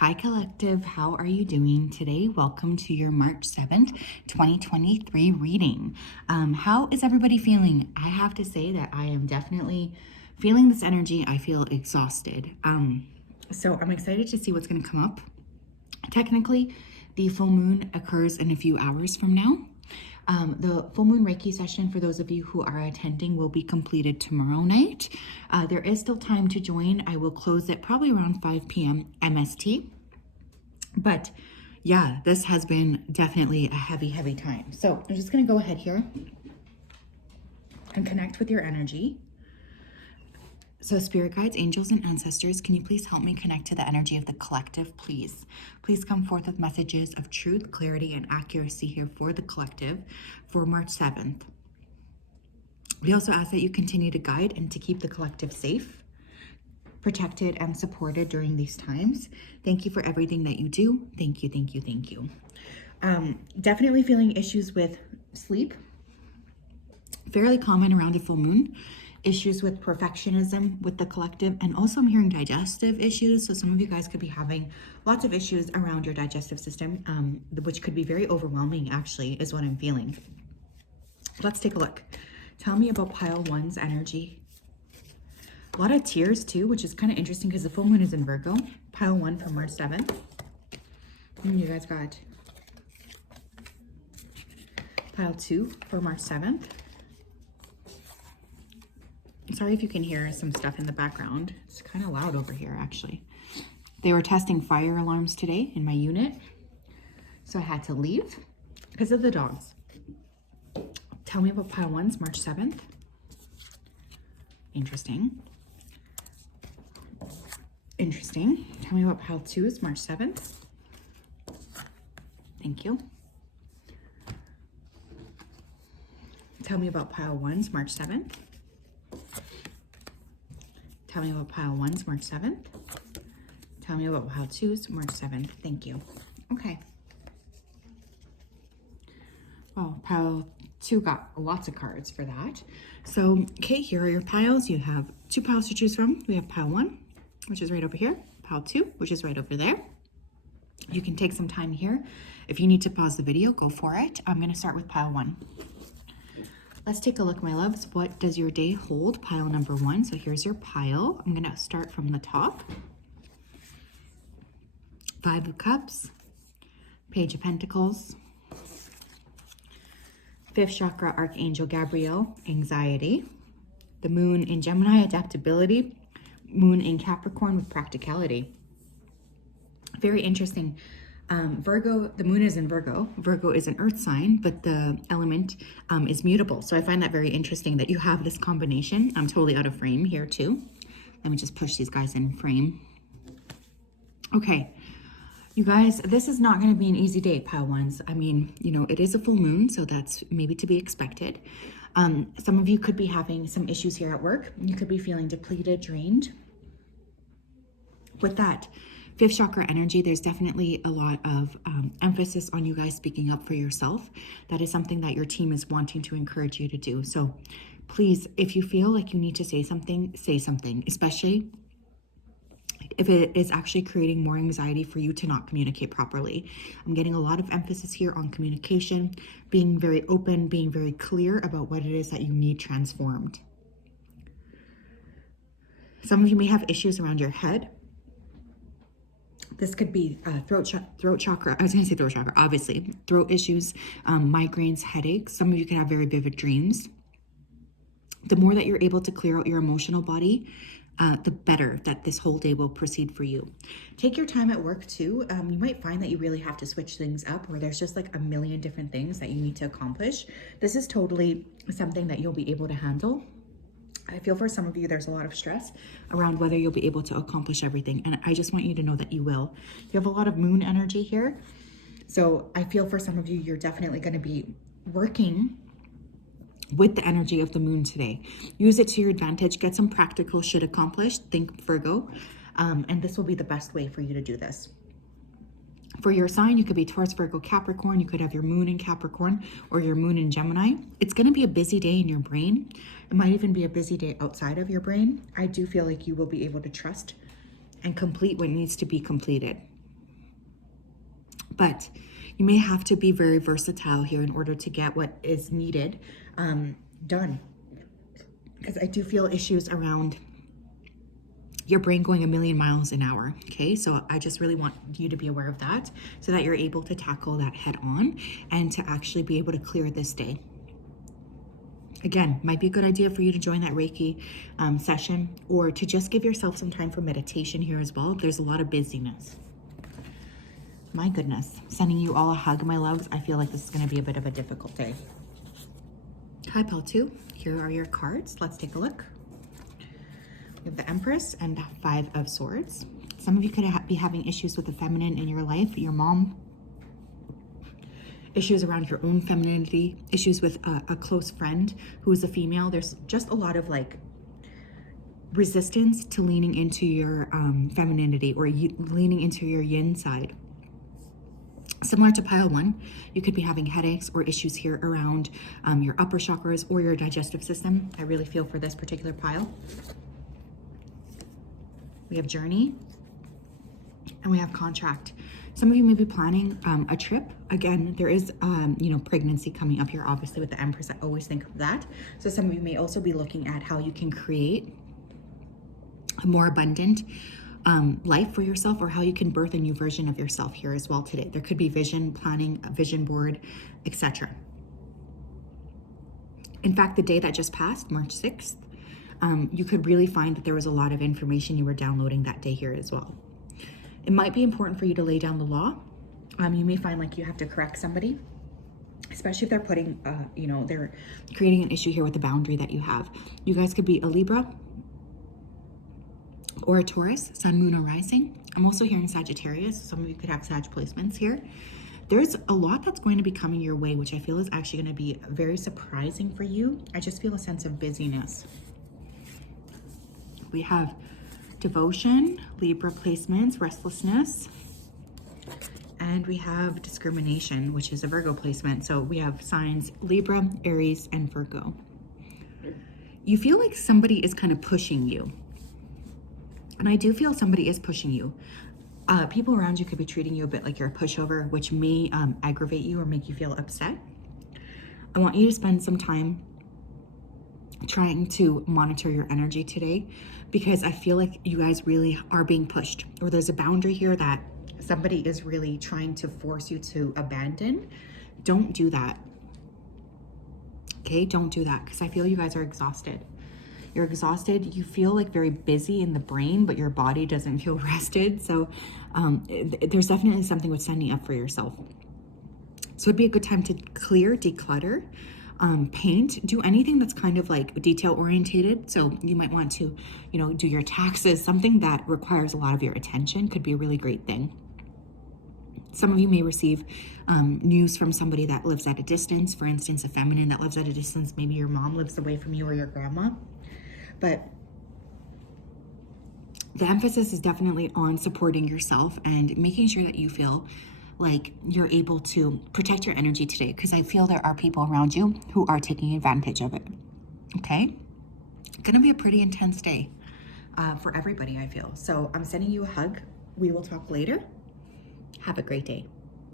Hi Collective, how are you doing today? Welcome to your March 7th, 2023 reading. How is everybody feeling? I have to say that I am definitely feeling this energy. I feel exhausted. So I'm excited to see what's going to come up. Technically, the full moon occurs in a few hours from now. The full moon Reiki session, for those of you who are attending, will be completed tomorrow night. There is still time to join. I will close it probably around 5 p.m. MST. But yeah, this has been definitely a heavy time. So I'm just going to go ahead here and connect with your energy. So spirit guides, angels, and ancestors, can you please help me connect to the energy of the collective, please? Please come forth with messages of truth, clarity, and accuracy here for the collective for March 7th. We also ask that you continue to guide and to keep the collective safe, protected, and supported during these times. Thank you for everything that you do. Thank you, thank you, thank you. Definitely feeling issues with sleep. Fairly common around a full moon. Issues with perfectionism with the collective, and also I'm hearing digestive issues. So some of you guys could be having lots of issues around your digestive system, which could be very overwhelming, actually, is what I'm feeling. Let's take a look. Tell me about pile one's energy. A lot of tears too, which is kind of interesting because the full moon is in Virgo. Pile one for March 7th. And you guys got pile two for March 7th. Sorry if you can hear some stuff in the background. It's kind of loud over here, actually. They were testing fire alarms today in my unit, so I had to leave because of the dogs. Tell me about pile one's March 7th. Interesting. Tell me about pile two's March 7th. Thank you. Tell me about pile one's March 7th. Tell me about pile one's March 7th. Tell me about pile two's March 7th. Thank you. Okay. Well, pile two got lots of cards for that. So, okay, here are your piles. You have two piles to choose from. We have pile one, which is right over here. Pile two, which is right over there. You can take some time here. If you need to pause the video, go for it. I'm going to start with pile one. Let's take a look, my loves. What does your day hold? Pile number one. So here's your pile. I'm going to start from the top. Five of Cups, Page of Pentacles, fifth chakra, Archangel Gabriel, anxiety. The moon in Gemini, adaptability. Moon in Capricorn with practicality. Very interesting. Virgo, the moon is in Virgo. Virgo is an earth sign, but the element is mutable. So I find that very interesting that you have this combination. I'm totally out of frame here too. Let me just push these guys in frame. Okay, you guys, this is not going to be an easy day, pile ones. I mean, you know, it is a full moon, so that's maybe to be expected. Some of you could be having some issues here at work. You could be feeling depleted, drained. With that fifth chakra energy, there's definitely a lot of emphasis on you guys speaking up for yourself. That is something that your team is wanting to encourage you to do. So please, if you feel like you need to say something, especially if it is actually creating more anxiety for you to not communicate properly. I'm getting a lot of emphasis here on communication, being very open, being very clear about what it is that you need transformed. Some of you may have issues around your head. This could be throat chakra. I was going to say throat chakra, obviously. Throat issues, migraines, headaches. Some of you can have very vivid dreams. The more that you're able to clear out your emotional body, the better that this whole day will proceed for you. Take your time at work too. You might find that you really have to switch things up, where there's just like a million different things that you need to accomplish. This is totally something that you'll be able to handle. I feel for some of you, there's a lot of stress around whether you'll be able to accomplish everything. And I just want you to know that you will. You have a lot of moon energy here. So I feel for some of you, you're definitely going to be working with the energy of the moon today. Use it to your advantage. Get some practical shit accomplished. Think Virgo. And this will be the best way for you to do this. For your sign, you could be Taurus, Virgo, Capricorn. You could have your moon in Capricorn or your moon in Gemini. It's going to be a busy day in your brain. It might even be a busy day outside of your brain. I do feel like you will be able to trust and complete what needs to be completed. But you may have to be very versatile here in order to get what is needed done. Because I do feel issues around your brain going a million miles an hour. Okay, so I just really want you to be aware of that so that you're able to tackle that head on and to actually be able to clear this day. Again, might be a good idea for you to join that Reiki session, or to just give yourself some time for meditation here as well. There's a lot of busyness. My goodness, sending you all a hug, my loves. I feel like this is going to be a bit of a difficult day. Hi, Pal 2. Here are your cards. Let's take a look. We have the Empress and 5 of Swords. Some of you could be having issues with the feminine in your life, your mom, issues around your own femininity, issues with a close friend who is a female. There's just a lot of like resistance to leaning into your femininity, or leaning into your yin side. Similar to pile 1, you could be having headaches or issues here around your upper chakras or your digestive system. I really feel for this particular pile. We have Journey and we have Contract. Some of you may be planning a trip. Again, there is, pregnancy coming up here, obviously, with the Empress. I always think of that. So some of you may also be looking at how you can create a more abundant life for yourself, or how you can birth a new version of yourself here as well today. There could be vision planning, a vision board, etc. In fact, the day that just passed, March 6th, you could really find that there was a lot of information you were downloading that day here as well. It might be important for you to lay down the law. You may find like you have to correct somebody, especially if they're putting, they're creating an issue here with the boundary that you have. You guys could be a Libra or a Taurus, Sun, Moon, or Rising. I'm also hearing Sagittarius. Some of you could have Sag placements here. There's a lot that's going to be coming your way, which I feel is actually going to be very surprising for you. I just feel a sense of busyness. We have Devotion, Libra placements, Restlessness, and we have Discrimination, which is a Virgo placement. So we have signs Libra, Aries, and Virgo. You feel like somebody is kind of pushing you. And I do feel somebody is pushing you. People around you could be treating you a bit like you're a pushover, which may aggravate you or make you feel upset. I want you to spend some time trying to monitor your energy today, because I feel like you guys really are being pushed, or there's a boundary here that somebody is really trying to force you to abandon. Don't do that. Okay, don't do that, because I feel you guys are exhausted. You're exhausted. You feel like very busy in the brain, but your body doesn't feel rested. So there's definitely something with standing up for yourself. So it'd be a good time to clear, declutter, paint, do anything that's kind of like detail orientated. So you might want to, do your taxes. Something that requires a lot of your attention could be a really great thing. Some of you may receive news from somebody that lives at a distance. For instance, a feminine that lives at a distance. Maybe your mom lives away from you, or your grandma. But the emphasis is definitely on supporting yourself and making sure that you feel like you're able to protect your energy today, because I feel there are people around you who are taking advantage of it. Okay? Gonna be a pretty intense day for everybody, I feel. So I'm sending you a hug. We will talk later. Have a great day.